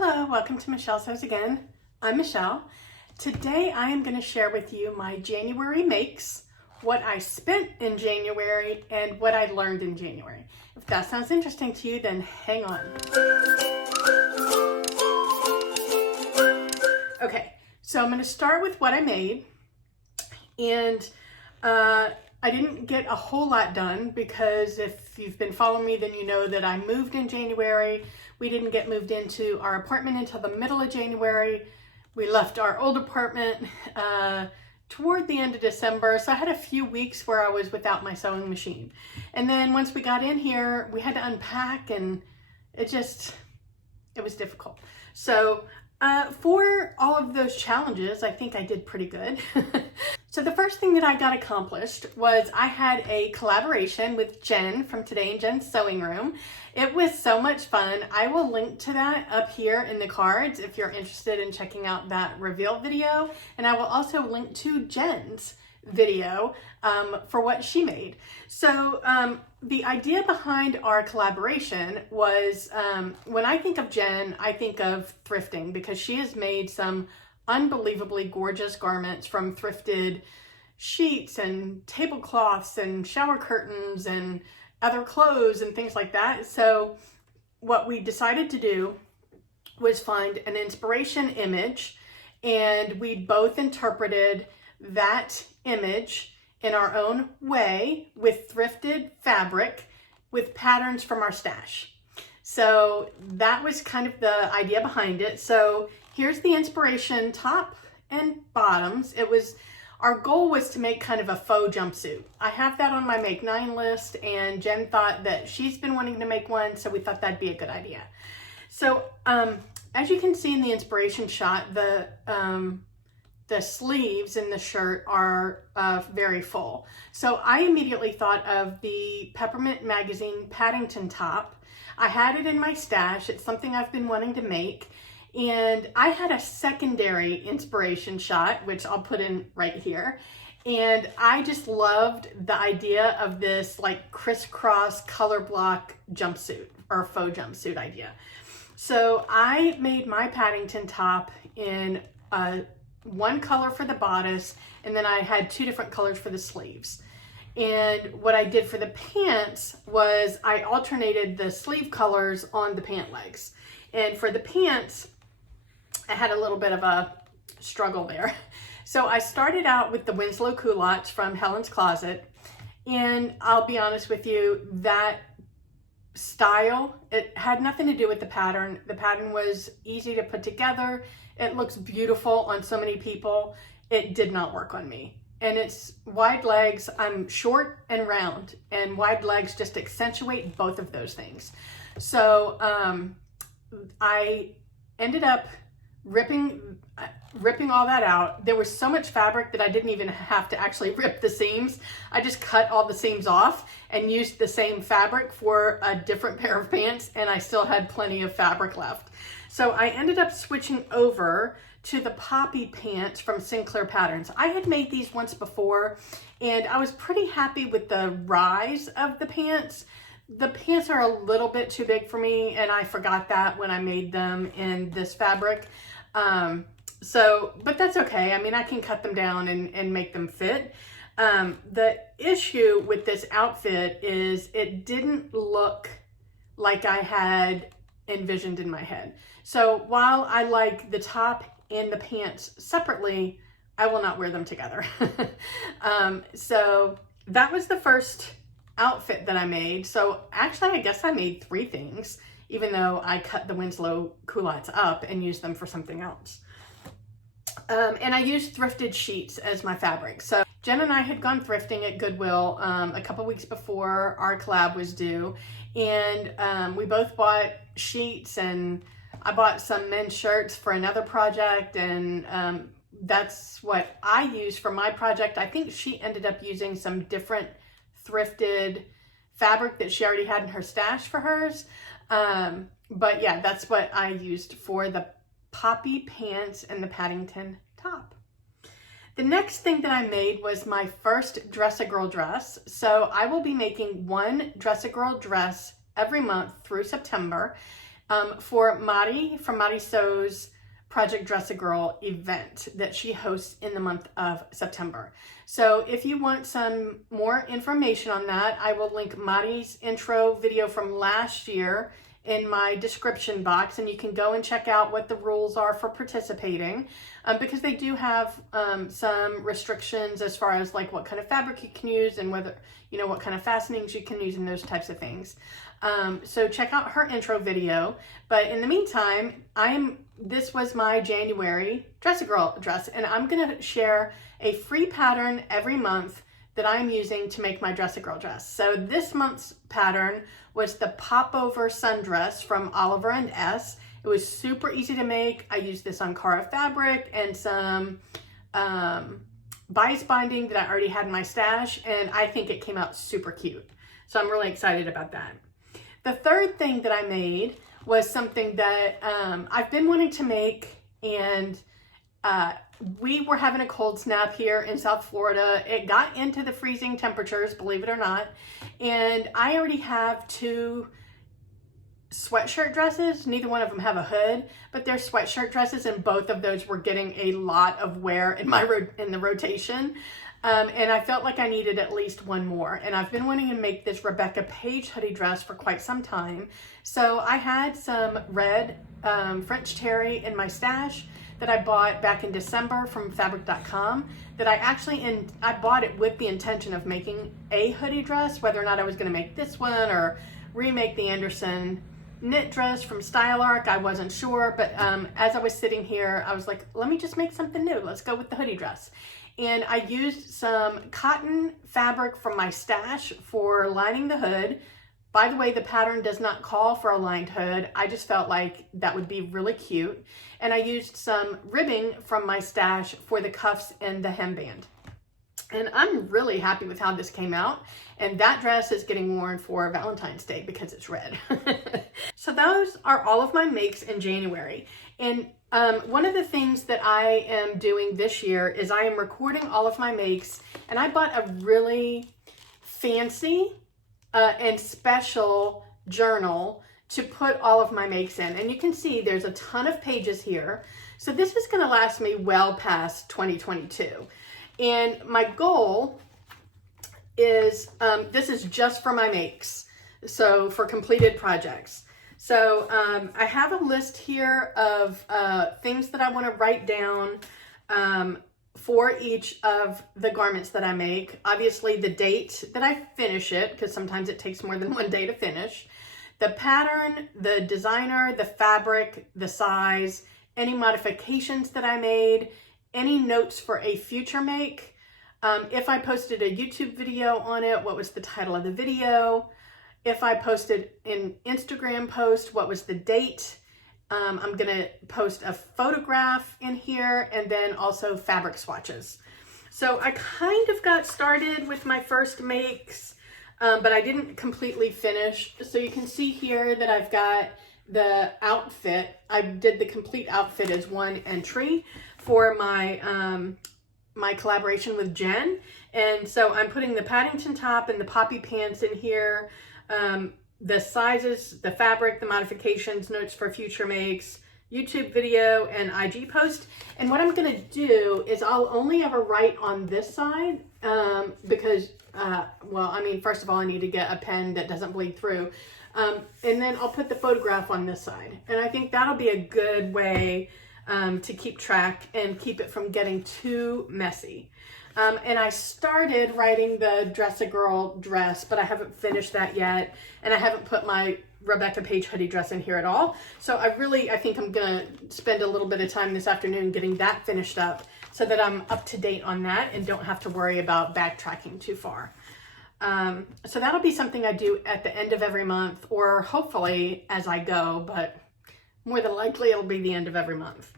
Hello, welcome to Michelle Sews Again. I'm Michelle. Today I am going to share with you my January makes, what I spent in January, and what I learned in January. If that sounds interesting to you, then hang on. Okay, so I'm going to start with what I made, and I didn't get a whole lot done because if you've been following me, then you know that I moved in January. We didn't get moved into our apartment until the middle of January. We left our old apartment toward the end of December. So I had a few weeks where I was without my sewing machine. And then once we got in here, we had to unpack and it was difficult. So for all of those challenges, I think I did pretty good. So the first thing that I got accomplished was I had a collaboration with Jen from Today in Jen's Sewing Room. It was so much fun. I will link to that up here in the cards if you're interested in checking out that reveal video. And I will also link to Jen's video for what she made. So the idea behind our collaboration was when I think of Jen, I think of thrifting because she has made some unbelievably gorgeous garments from thrifted sheets and tablecloths and shower curtains and other clothes and things like that. So what we decided to do was find an inspiration image, and we both interpreted that image in our own way with thrifted fabric with patterns from our stash. So that was kind of the idea behind it. So here's the inspiration top and bottoms. Our goal was to make kind of a faux jumpsuit. I have that on my Make 9 list, and Jen thought that she's been wanting to make one, so we thought that'd be a good idea. So as you can see in the inspiration shot, the sleeves in the shirt are very full. So I immediately thought of the Peppermint Magazine Paddington top. I had it in my stash. It's something I've been wanting to make. And I had a secondary inspiration shot, which I'll put in right here. And I just loved the idea of this like crisscross color block jumpsuit or faux jumpsuit idea. So I made my Paddington top in one color for the bodice, and then I had two different colors for the sleeves. And what I did for the pants was I alternated the sleeve colors on the pant legs. And for the pants, I had a little bit of a struggle there. So I started out with the Winslow culottes from Helen's Closet. And I'll be honest with you, that style, it had nothing to do with the pattern. The pattern was easy to put together. It looks beautiful on so many people. It did not work on me. And it's wide legs. I'm short and round, and wide legs just accentuate both of those things. So I ended up ripping all that out. There was so much fabric that I didn't even have to actually rip the seams. I just cut all the seams off and used the same fabric for a different pair of pants, and I still had plenty of fabric left. So I ended up switching over to the poppy pants from Sinclair Patterns. I had made these once before, and I was pretty happy with the rise of the pants. The pants are a little bit too big for me, and I forgot that when I made them in this fabric. But that's okay. I mean, I can cut them down and make them fit. The issue with this outfit is it didn't look like I had envisioned in my head. So while I like the top and the pants separately, I will not wear them together. So that was the first outfit that I made. So actually, I guess I made 3 things, even though I cut the Winslow culottes up and used them for something else. And I used thrifted sheets as my fabric. So Jen and I had gone thrifting at Goodwill a couple weeks before our collab was due. And we both bought sheets, and I bought some men's shirts for another project. And that's what I used for my project. I think she ended up using some different thrifted fabric that she already had in her stash for hers. But yeah, that's what I used for the poppy pants and the Paddington top. The next thing that I made was my first Dress-A-Girl dress. So I will be making one Dress-A-Girl dress every month through September. for Madi from Madi Sew's Project Dress a Girl event that she hosts in the month of September. So if you want some more information on that, I will link Madi's intro video from last year in my description box, and you can go and check out what the rules are for participating, because they do have some restrictions as far as like what kind of fabric you can use and whether, you know, what kind of fastenings you can use and those types of things. So check out her intro video. But in the meantime, this was my January Dress a Girl dress, and I'm gonna share a free pattern every month that I'm using to make my Dress a Girl dress. So this month's pattern was the Popover Sundress from Oliver and S. It was super easy to make. I used this on Cara fabric and some bias binding that I already had in my stash, and I think it came out super cute. So I'm really excited about that. The third thing that I made was something that I've been wanting to make, and we were having a cold snap here in South Florida. It got into the freezing temperatures, believe it or not, and I already have 2 sweatshirt dresses. Neither one of them have a hood, but they're sweatshirt dresses, and both of those were getting a lot of wear in the rotation. And I felt like I needed at least one more. And I've been wanting to make this Rebecca Page hoodie dress for quite some time. So I had some red French terry in my stash that I bought back in December from fabric.com that I bought it with the intention of making a hoodie dress, whether or not I was going to make this one or remake the Anderson knit dress from Style Arc. I wasn't sure, but as I was sitting here, I was like, let me just make something new. Let's go with the hoodie dress. And I used some cotton fabric from my stash for lining the hood. By the way, the pattern does not call for a lined hood. I just felt like that would be really cute. And I used some ribbing from my stash for the cuffs and the hemband. And I'm really happy with how this came out. And that dress is getting worn for Valentine's Day because it's red. So those are all of my makes in January. And one of the things that I am doing this year is I am recording all of my makes, and I bought a really fancy and special journal to put all of my makes in. And you can see there's a ton of pages here. So this is going to last me well past 2022. And my goal is, this is just for my makes, so for completed projects. So I have a list here of things that I want to write down for each of the garments that I make. Obviously the date that I finish it, because sometimes it takes more than one day to finish. The pattern, the designer, the fabric, the size, any modifications that I made, any notes for a future make. If I posted a YouTube video on it, what was the title of the video? If I posted an Instagram post, what was the date? I'm gonna post a photograph in here, and then also fabric swatches. So I kind of got started with my first makes, but I didn't completely finish. So you can see here that I've got the outfit. I did the complete outfit as one entry for my my collaboration with Jen. And so I'm putting the Paddington top and the poppy pants in here. The sizes, the fabric, the modifications, notes for future makes, YouTube video, and IG post. And what I'm gonna do is I'll only ever write on this side because, well, I mean, first of all, I need to get a pen that doesn't bleed through. And then I'll put the photograph on this side. And I think that'll be a good way to keep track and keep it from getting too messy. And I started writing the Dress a Girl dress, but I haven't finished that yet. And I haven't put my Rebecca Page hoodie dress in here at all. So I think I'm gonna spend a little bit of time this afternoon getting that finished up so that I'm up to date on that and don't have to worry about backtracking too far. So that'll be something I do at the end of every month, or hopefully as I go, but more than likely it'll be the end of every month.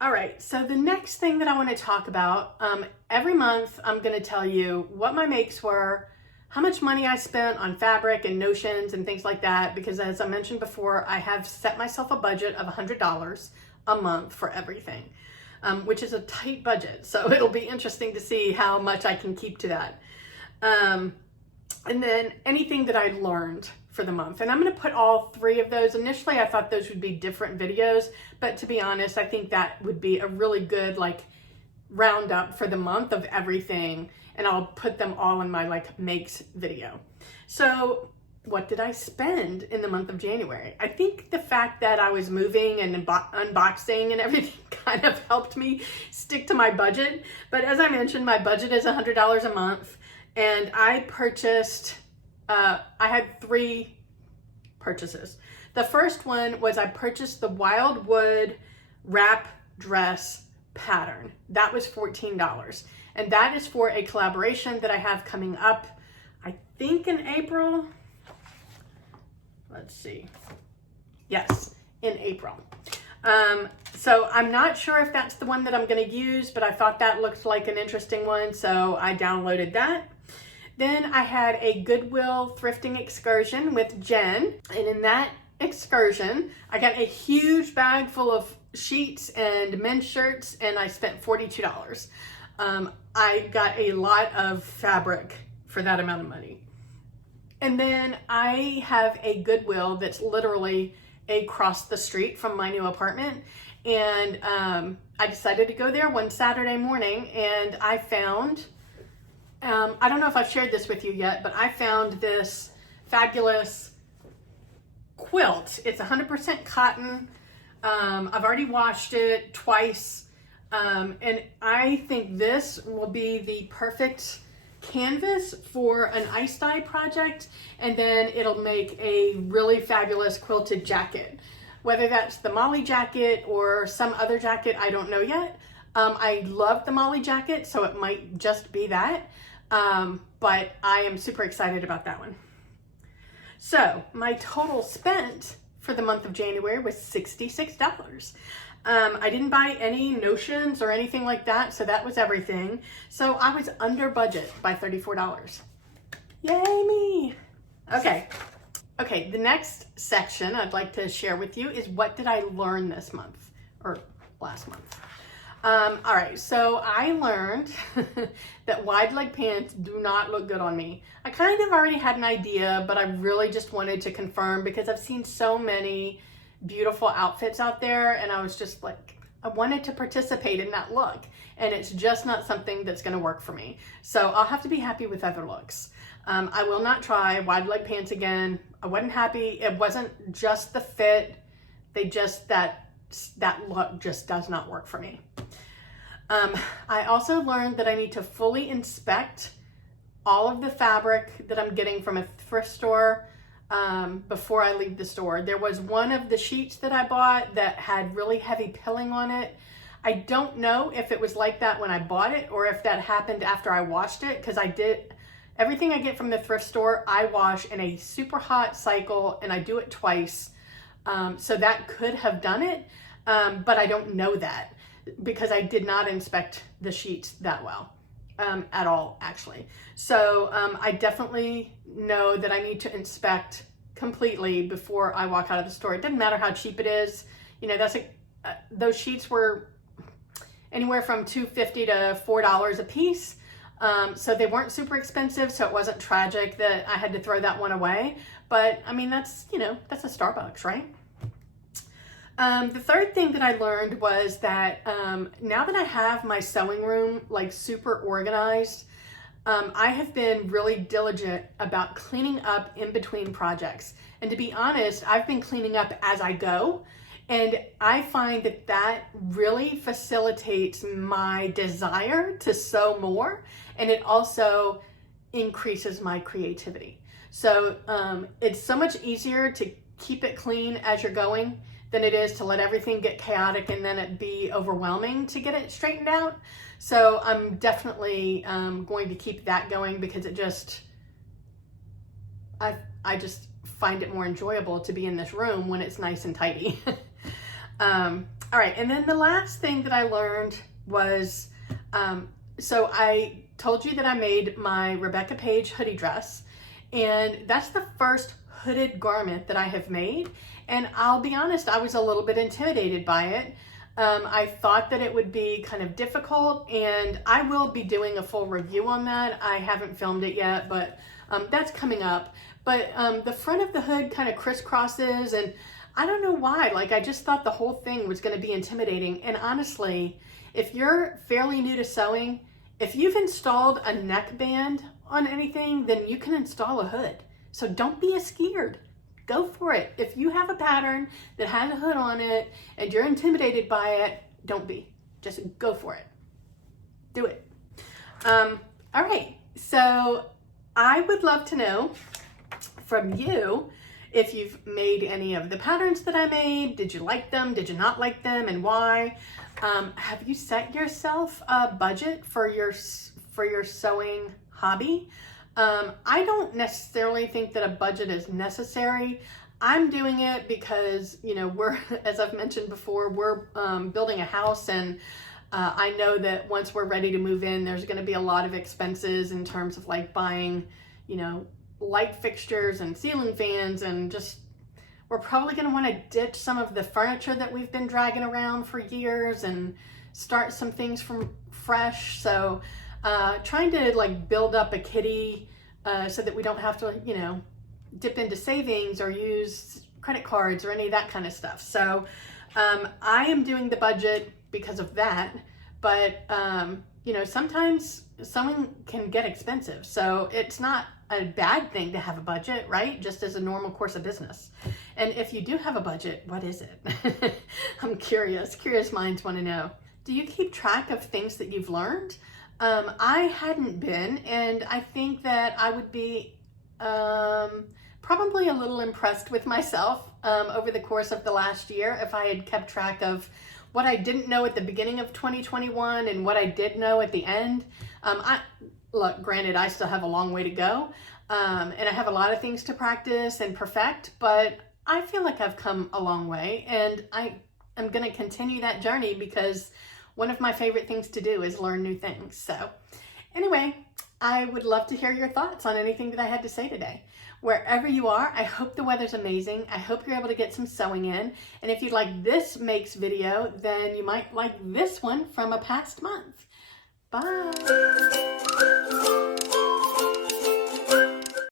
All right, so the next thing that I want to talk about, every month I'm going to tell you what my makes were, how much money I spent on fabric and notions and things like that, because as I mentioned before, I have set myself a budget of $100 a month for everything, which is a tight budget. So it'll be interesting to see how much I can keep to that. And then anything that I learned for the month. And I'm going to put all 3 of those. Initially, I thought those would be different videos, but to be honest, I think that would be a really good like roundup for the month of everything. And I'll put them all in my like makes video. So what did I spend in the month of January? I think the fact that I was moving and unboxing and everything kind of helped me stick to my budget. But as I mentioned, my budget is $100 a month. And I purchased, I had 3 purchases. The first one was I purchased the WAIWT wrap dress pattern. That was $14. And that is for a collaboration that I have coming up, I think in April. Let's see. Yes, in April. So I'm not sure if that's the one that I'm going to use, but I thought that looked like an interesting one. So I downloaded that. Then I had a Goodwill thrifting excursion with Jen. And in that excursion, I got a huge bag full of sheets and men's shirts, and I spent $42. I got a lot of fabric for that amount of money. And then I have a Goodwill that's literally across the street from my new apartment. And I decided to go there one Saturday morning, and I found, I don't know if I've shared this with you yet, but I found this fabulous quilt. It's 100% cotton. I've already washed it twice. And I think this will be the perfect canvas for an ice dye project, and then it'll make a really fabulous quilted jacket. Whether that's the Molly jacket or some other jacket, I don't know yet. I love the Molly jacket, so it might just be that. But I am super excited about that one. So my total spent for the month of January was $66. I didn't buy any notions or anything like that, so that was everything. So I was under budget by $34. Yay me! Okay, the next section I'd like to share with you is what did I learn this month, or last month. All right, so I learned that wide leg pants do not look good on me. I kind of already had an idea, but I really just wanted to confirm because I've seen so many beautiful outfits out there, and I was just like, I wanted to participate in that look, and it's just not something that's going to work for me. So I'll have to be happy with other looks. I will not try wide leg pants again. I wasn't happy. It wasn't just the fit. They just, that look just does not work for me. I also learned that I need to fully inspect all of the fabric that I'm getting from a thrift store before I leave the store. There was one of the sheets that I bought that had really heavy pilling on it. I don't know if it was like that when I bought it or if that happened after I washed it, because everything I get from the thrift store, I wash in a super hot cycle, and I do it twice. So that could have done it, but I don't know that because I did not inspect the sheets that well at all, actually. So I definitely know that I need to inspect completely before I walk out of the store. It doesn't matter how cheap it is. You know, those sheets were anywhere from $2.50 to $4 a piece. So they weren't super expensive, so it wasn't tragic that I had to throw that one away. But I mean, that's a Starbucks, right? The third thing that I learned was that now that I have my sewing room like super organized, I have been really diligent about cleaning up in between projects. And to be honest, I've been cleaning up as I go. And I find that really facilitates my desire to sew more. And it also increases my creativity. So it's so much easier to keep it clean as you're going than it is to let everything get chaotic and then it be overwhelming to get it straightened out. So I'm definitely going to keep that going because it just, I just find it more enjoyable to be in this room when it's nice and tidy. All right, and then the last thing that I learned was, so I told you that I made my Rebecca Page hoodie dress, and that's the first hooded garment that I have made. And I'll be honest, I was a little bit intimidated by it. I thought that it would be kind of difficult, and I will be doing a full review on that. I haven't filmed it yet, but That's coming up. But the front of the hood kind of crisscrosses, and I don't know why. Like, I just thought the whole thing was going to be intimidating. And honestly, if you're fairly new to sewing, if you've installed a neckband on anything, then you can install a hood. So don't be scared. Go for it. If you have a pattern that has a hood on it and you're intimidated by it, don't be. Just go for it. Do it. All right. So I would love to know from you if you've made any of the patterns that I made. Did you like them? Did you not like them, and why? Have you set yourself a budget for your sewing hobby? I don't necessarily think that a budget is necessary. I'm doing it because, you know, we're, as I've mentioned before, we're building a house, and I know that once we're ready to move in, there's going to be a lot of expenses in terms of like buying, you know, light fixtures and ceiling fans, and just, we're probably going to want to ditch some of the furniture that we've been dragging around for years and start some things from fresh. So trying to like build up a kitty so that we don't have to, you know, dip into savings or use credit cards or any of that kind of stuff. So I am doing the budget because of that, but you know, sometimes sewing can get expensive, so it's not a bad thing to have a budget, right? Just as a normal course of business. And if you do have a budget, what is it? I'm curious. Curious minds want to know. Do you keep track of things that you've learned? I hadn't been, and I think that I would be probably a little impressed with myself over the course of the last year if I had kept track of what I didn't know at the beginning of 2021 and what I did know at the end. Look, granted, I still have a long way to go, and I have a lot of things to practice and perfect, but I feel like I've come a long way, and I am going to continue that journey because one of my favorite things to do is learn new things. So anyway, I would love to hear your thoughts on anything that I had to say today. Wherever you are, I hope the weather's amazing. I hope you're able to get some sewing in. And if you like this makes video, then you might like this one from a past month. Bye.